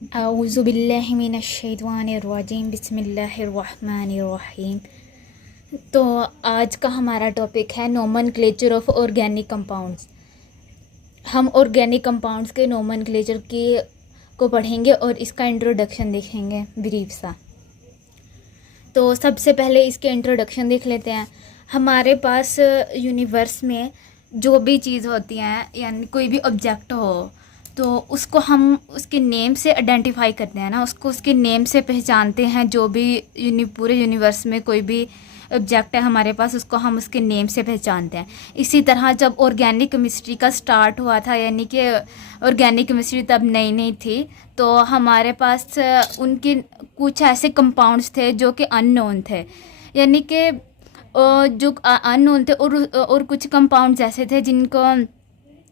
औज़ु बिल्लाहि मिनश्शैतानिर्रजीम बिस्मिल्लाहिर्रहमानिर्रहीम। तो आज का हमारा टॉपिक है नोमेनक्लेचर ऑफ ऑर्गेनिक कंपाउंड्स। हम ऑर्गेनिक कंपाउंड्स के नोमेनक्लेचर की को पढ़ेंगे और इसका इंट्रोडक्शन देखेंगे ब्रीफ सा। तो सबसे पहले इसके इंट्रोडक्शन देख लेते हैं। हमारे पास यूनिवर्स में जो भी चीज़ होती हैं, यानी कोई भी ऑब्जेक्ट हो, तो उसको हम उसके नेम से आइडेंटिफाई करते हैं ना, उसको उसके नेम से पहचानते हैं। जो भी पूरे यूनिवर्स में कोई भी ऑब्जेक्ट है हमारे पास, उसको हम उसके नेम से पहचानते हैं। इसी तरह जब ऑर्गेनिक केमिस्ट्री का स्टार्ट हुआ था, यानी कि ऑर्गेनिक केमिस्ट्री तब नई नई थी, तो हमारे पास उनके कुछ ऐसे कंपाउंड्स थे जो कि अननोन थे, यानी कि जो अननोन थे, और कुछ कंपाउंड्स ऐसे थे जिनको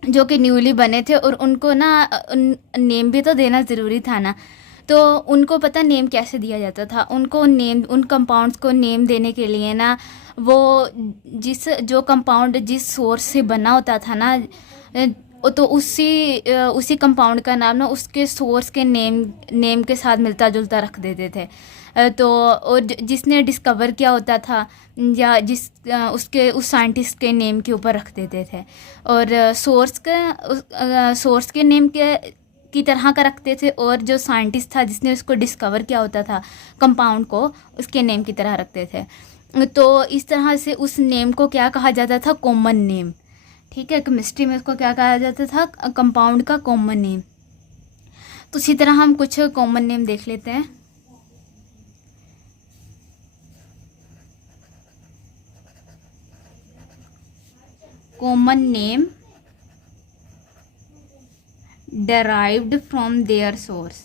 जो कि न्यूली बने थे, और उनको ना नेम भी तो देना ज़रूरी था ना। तो उनको पता नेम कैसे दिया जाता था? उनको नेम, उन कंपाउंड्स को नेम देने के लिए ना, वो जो कंपाउंड जिस सोर्स से बना होता था ना, तो उसी कंपाउंड का नाम ना उसके सोर्स के नेम के साथ मिलता जुलता रख देते थे। तो और जिसने डिस्कवर किया होता था, या उसके उस साइंटिस्ट के नेम के ऊपर रख देते थे। और सोर्स के नेम की तरह का रखते थे, और जो साइंटिस्ट था जिसने उसको डिस्कवर किया होता था कंपाउंड को, उसके नेम की तरह रखते थे। तो इस तरह से उस नेम को क्या कहा जाता था? Common name. ठीक है, केमिस्ट्री में उसको क्या कहा जाता था? कंपाउंड का कॉमन नेम। तो इसी तरह हम कुछ कॉमन नेम देख लेते हैं। Common name derived from their source।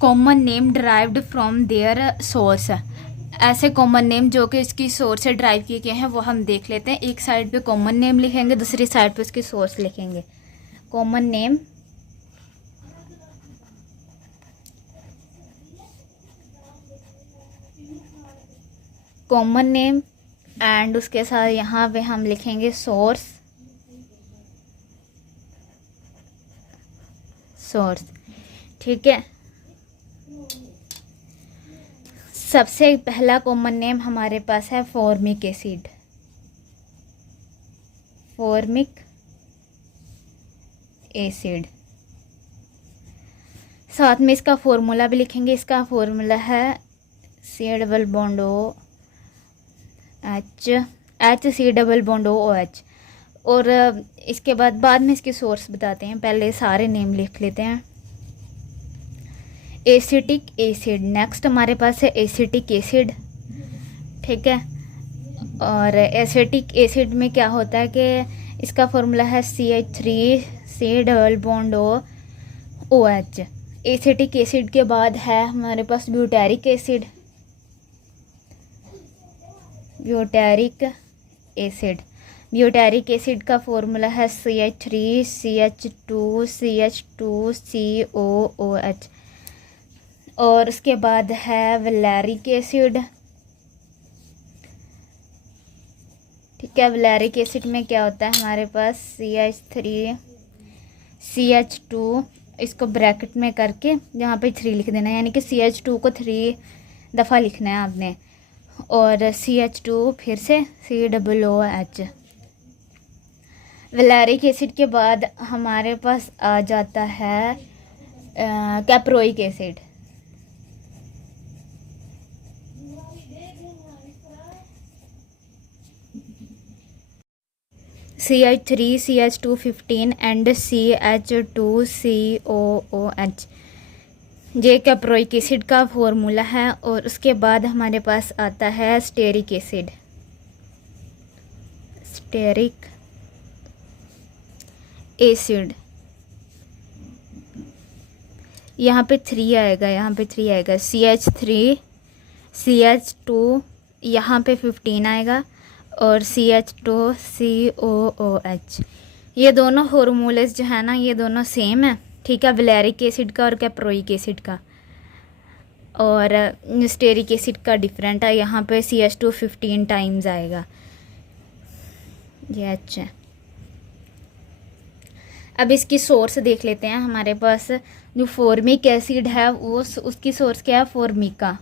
Common name derived from their source. ऐसे कॉमन नेम जो कि इसकी सोर्स से ड्राइव किए गए हैं वो हम देख लेते हैं। एक साइड पे कॉमन नेम लिखेंगे, दूसरी साइड पे उसकी सोर्स लिखेंगे। कॉमन नेम एंड उसके साथ यहाँ पे हम लिखेंगे सोर्स। ठीक है। सबसे पहला कॉमन नेम हमारे पास है फॉर्मिक एसिड। साथ में इसका फॉर्मूला भी लिखेंगे। इसका फॉर्मूला है COOH। और इसके बाद में इसके सोर्स बताते हैं। पहले सारे नेम लिख लेते हैं। एसिटिक एसिड, नेक्स्ट हमारे पास है एसिटिक एसिड। ठीक है। और एसिटिक एसिड में क्या होता है कि इसका फॉर्मूला है CH3COOH। एसिटिक एसिड के बाद है हमारे पास ब्यूटेरिक एसिड। ब्यूटेरिक एसिड का फॉर्मूला है CH3CH2CH2COOH। और उसके बाद है वैलेरिक एसिड। ठीक है। वैलेरिक एसिड में क्या होता है हमारे पास? CH2, इसको ब्रैकेट में करके यहाँ पे 3 लिख देना है, यानी कि CH2 को 3 दफ़ा लिखना है आपने। और CH2 फिर से COOH। वैलेरिक एसिड के बाद हमारे पास आ जाता है caproic acid. CH3CH215 and CH2COOH। ये कैप्रोइक एसिड का फॉर्मूला है। और उसके बाद हमारे पास आता है स्टेरिक एसिड। यहाँ पे 3 आएगा। CH3 CH2, यहाँ पे 15 आएगा, और CH2COOH। ये दोनों फार्मूलेस जो है ना, ये दोनों सेम है। ठीक है, वैलेरिक एसिड का और कैप्रोइक एसिड का। और स्टेरिक एसिड का डिफरेंट है, यहाँ पे CH2 15 टाइम्स आएगा, ये अच्छा। अब इसकी सोर्स देख लेते हैं। हमारे पास जो फॉर्मिक एसिड है वो उसकी सोर्स क्या है, फॉर्मिका।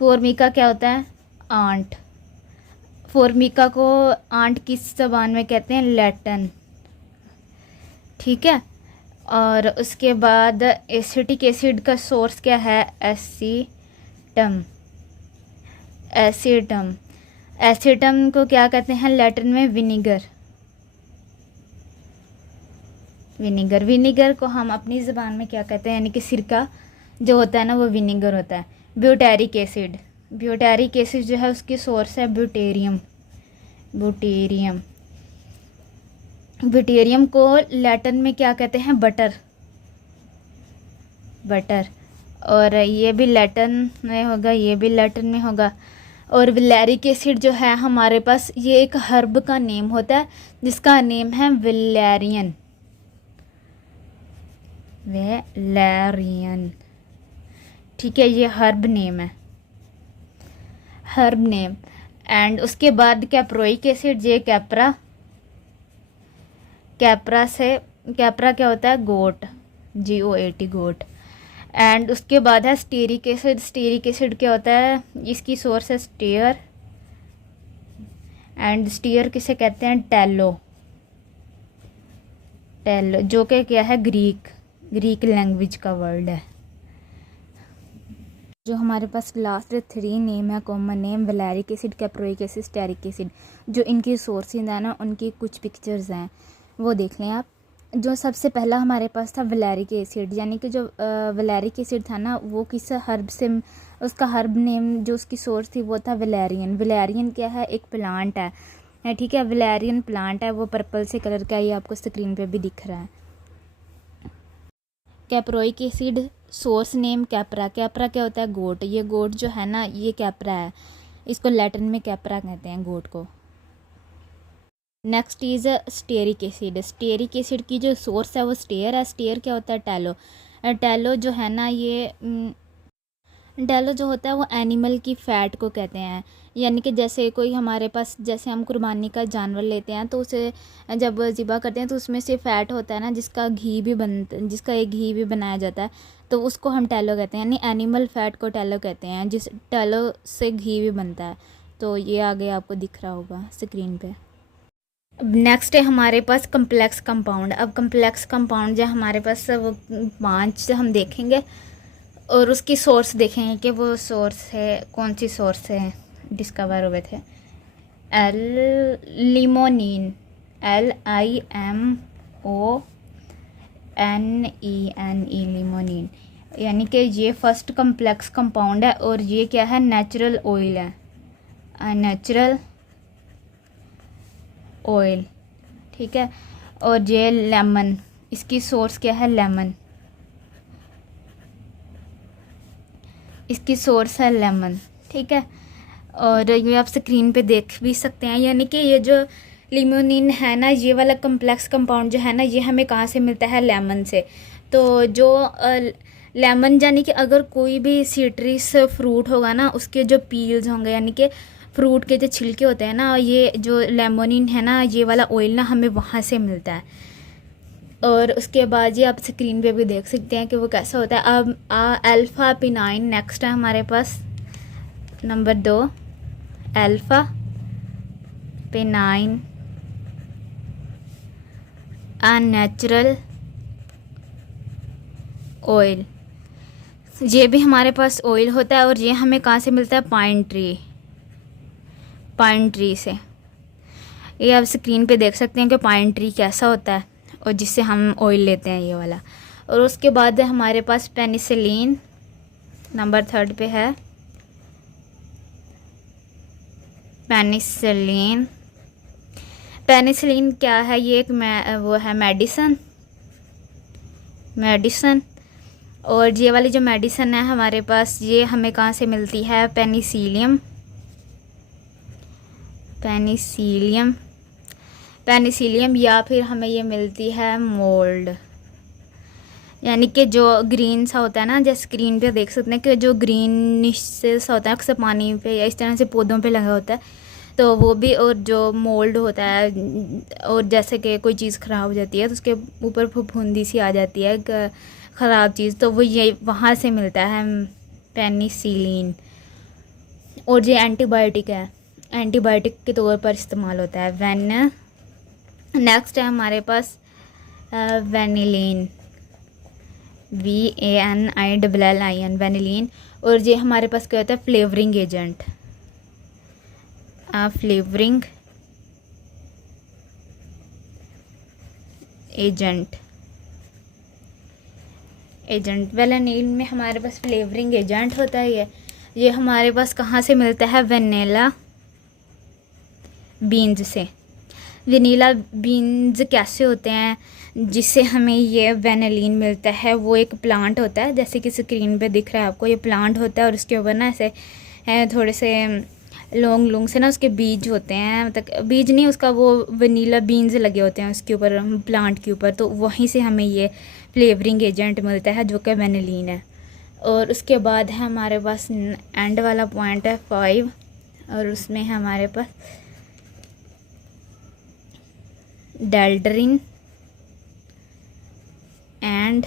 फॉर्मिका क्या होता है, आंट। फॉर्मिका को आंट किस ज़बान में कहते हैं, लैटिन, ठीक है। और उसके बाद एसिटिक एसिड का सोर्स क्या है, एसीटम। एसीटम को क्या कहते हैं लैटिन में, विनीगर। विनीगर को हम अपनी ज़बान में क्या कहते हैं, यानी कि सिरका जो होता है ना वो विनीगर होता है। ब्यूटेरिक एसिड जो है उसकी सोर्स है ब्यूटेरियम। ब्यूटेरियम को लैटिन में क्या कहते हैं, बटर। और ये भी लैटिन में होगा, ये भी लैटिन में होगा। और वैलेरिक एसिड जो है हमारे पास, ये एक हर्ब का नेम होता है जिसका नेम है वैलेरियन। ठीक है, ये हर्ब नेम है, एंड उसके बाद कैप्रोइक एसिड, ये कैप्रा क्या होता है, गोट, GOAT, गोट। एंड उसके बाद है स्टेरिक एसिड क्या होता है, इसकी सोर्स है स्टेयर। एंड स्टेयर किसे कहते हैं, टैलो, जो कि क्या है, ग्रीक लैंग्वेज का वर्ड है। जो हमारे पास लास्ट 3 नेम है, common name, valeric acid, caproic acid, stearic acid, जो इनकी सोर्सेज हैं ना उनकी कुछ पिक्चर्स हैं वो देख लें आप। जो सबसे पहला हमारे पास था वैलेरिक एसिड, यानी कि जो वैलेरिक एसिड था ना वो किस हर्ब से, उसका हर्ब नेम जो उसकी सोर्स थी वो था वैलेरियन क्या है, एक प्लांट है, ठीक है, वैलेरियन प्लांट है, वो पर्पल से कलर का, ये आपको स्क्रीन पे भी दिख रहा है। Caproic acid source name Capra क्या होता है, गोट। ये गोट जो है ना ये कैप्रा है, इसको लैटिन में कैप्रा कहते हैं, गोट को। नेक्स्ट इज़ स्टेरिक एसिड की जो सोर्स है वो स्टेयर क्या होता है, टैलो जो है ना ये टैलो जो होता है वो एनिमल की फ़ैट को कहते हैं। यानी कि जैसे कोई हमारे पास, जैसे हम कुर्बानी का जानवर लेते हैं तो उसे जब ज़िबा करते हैं तो उसमें से फ़ैट होता है ना जिसका एक घी भी बनाया जाता है, तो उसको हम टैलो कहते हैं, यानी एनिमल फ़ैट को टैलो कहते हैं, जिस टैलो से घी भी बनता है। तो ये आगे आपको दिख रहा होगा स्क्रीन पे। नेक्स्ट है हमारे पास कम्प्लेक्स कंपाउंड। अब कम्प्लेक्स कंपाउंड जो हमारे पास वो 5 हम देखेंगे और उसकी सोर्स देखेंगे कि वो सोर्स है, कौन सी सोर्स से डिस्कवर हुए थे। लिमोनिन, LIMONENE, लिमोनिन, यानी कि ये फर्स्ट कम्प्लेक्स कंपाउंड है और ये क्या है, नेचुरल ऑयल है, नेचुरल ऑयल, ठीक है। और ये लेमन, इसकी सोर्स क्या है, लेमन, इसकी सोर्स है लेमन, ठीक है। और ये आप स्क्रीन पे देख भी सकते हैं, यानी कि ये जो लिमोनिन है ना, ये वाला कम्प्लेक्स कंपाउंड जो है ना ये हमें कहाँ से मिलता है, लेमन से। तो जो लेमन, यानी कि अगर कोई भी सिट्रस फ्रूट होगा ना उसके जो पील्स होंगे, यानी कि फ्रूट के जो छिलके होते हैं ना, ये जो लेमोनिन है ना ये वाला ऑयल ना हमें वहाँ से मिलता है। और उसके बाद ये आप स्क्रीन पे भी देख सकते हैं कि वो कैसा होता है। अब अल्फ़ा पिनाइन नेक्स्ट है हमारे पास, नंबर 2, अल्फ़ा पिनाइन, नेचुरल ऑयल। ये भी हमारे पास ऑयल होता है और ये हमें कहाँ से मिलता है, पाइन ट्री से। ये आप स्क्रीन पे देख सकते हैं कि पाइन ट्री कैसा होता है और जिससे हम ऑयल लेते हैं, ये वाला। और उसके बाद हमारे पास पेनिसिलिन नंबर 3 पे है, पेनिसिलिन क्या है, ये एक वो है मेडिसन। और ये वाली जो मेडिसन है हमारे पास, ये हमें कहाँ से मिलती है, पेनिसिलियम पेनिसिलियम, या फिर हमें ये मिलती है मोल्ड, यानी कि जो ग्रीन सा होता है ना, जैसे स्क्रीन पे देख सकते हैं कि जो ग्रीनिश सा होता है अक्सर पानी पे या इस तरह से पौधों पे लगा होता है, तो वो भी। और जो मोल्ड होता है, और जैसे कि कोई चीज़ ख़राब हो जाती है तो उसके ऊपर फफूंदी सी आ जाती है ख़राब चीज़, तो वो ये वहाँ से मिलता है पेनिसिलिन। और ये एंटीबायोटिक है, एंटीबायोटिक के तौर पर इस्तेमाल होता है। नेक्स्ट है हमारे पास वेनिलीन, VANILLIN, वेनिलीन। और ये हमारे पास क्या होता है, flavouring agent, flavouring agent vanillin में हमारे पास फ्लेवरिंग एजेंट होता है। ये हमारे पास कहाँ से मिलता है, वेनिला बीन्स से। वेनिला बीन्स कैसे होते हैं जिससे हमें ये वेनिलीन मिलता है, वो एक प्लांट होता है, जैसे कि स्क्रीन पे दिख रहा है आपको, ये प्लांट होता है और उसके ऊपर ना ऐसे थोड़े से लॉन्ग लॉन्ग से ना उसके बीज होते हैं, मतलब बीज नहीं, उसका वो वेनिला बीन्स लगे होते हैं उसके ऊपर, प्लांट के ऊपर, तो वहीं से हमें ये फ्लेवरिंग एजेंट मिलता है जो कि वेनिलीन है। और उसके बाद है हमारे पास एंड वाला पॉइंट है 5, और उसमें है हमारे पास डेल्ड्रिन एंड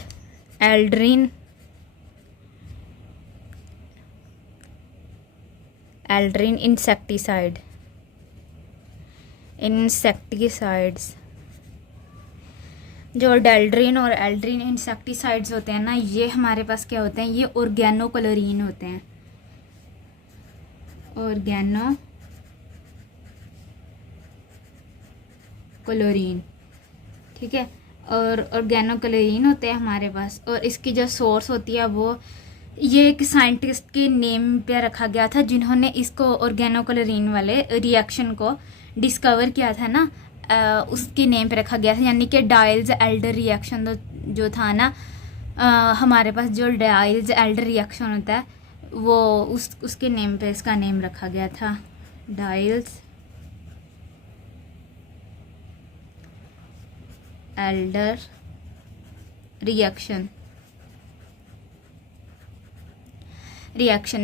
एल्ड्रिन इंसेक्टिसाइड्स। जो डेल्ड्रिन और एल्ड्रिन इंसेक्टिसाइड्स होते हैं ना, ये हमारे पास क्या होते हैं, ये ऑर्गेनोक्लोरीन होते हैं, ऑर्गेनोक्लोरीन, ठीक है। और ऑर्गेनोक्लोरीन होते हैं हमारे पास, और इसकी जो सोर्स होती है वो ये एक साइंटिस्ट के नेम पे रखा गया था जिन्होंने इसको ऑर्गेनोक्लोरीन वाले रिएक्शन को डिस्कवर किया था ना, उसके नेम पे रखा गया था, यानी कि डाइल्स एल्डर रिएक्शन जो था ना, हमारे पास जो डाइल्स एल्डर रिएक्शन होता है वो उसके नेम पे इसका नेम रखा गया था, डाइल्स एल्डर रिएक्शन।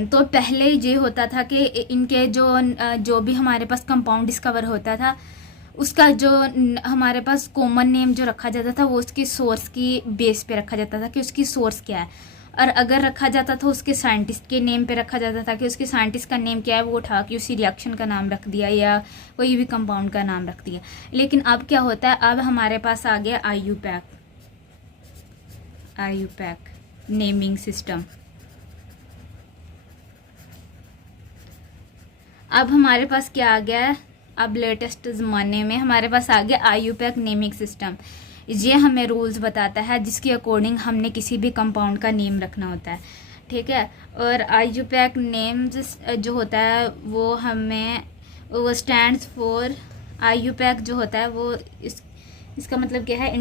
तो पहले ये होता था कि इनके जो भी हमारे पास कंपाउंड डिस्कवर होता था उसका जो हमारे पास कॉमन नेम जो रखा जाता था वो उसकी सोर्स की बेस पे रखा जाता था कि उसकी सोर्स क्या है, और अगर रखा जाता था उसके साइंटिस्ट के नेम पे रखा जाता था कि उसके साइंटिस्ट का नेम क्या है, वो उठा के उसी रिएक्शन का नाम रख दिया या कोई भी कंपाउंड का नाम रख दिया। लेकिन अब क्या होता है, अब हमारे पास आ गया IUPAC नेमिंग सिस्टम। अब हमारे पास क्या आ गया है, अब लेटेस्ट ज़माने में हमारे पास आ गया IUPAC नेमिंग सिस्टम। ये हमें रूल्स बताता है जिसके अकॉर्डिंग हमने किसी भी कंपाउंड का नेम रखना होता है, ठीक है। और IUPAC नेम्स जो होता है वो वो स्टैंड्स फॉर, IUPAC जो होता है वो इसका मतलब क्या है,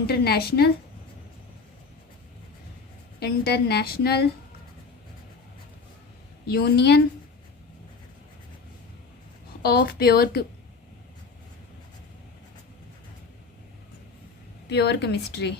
international union of pure chemistry.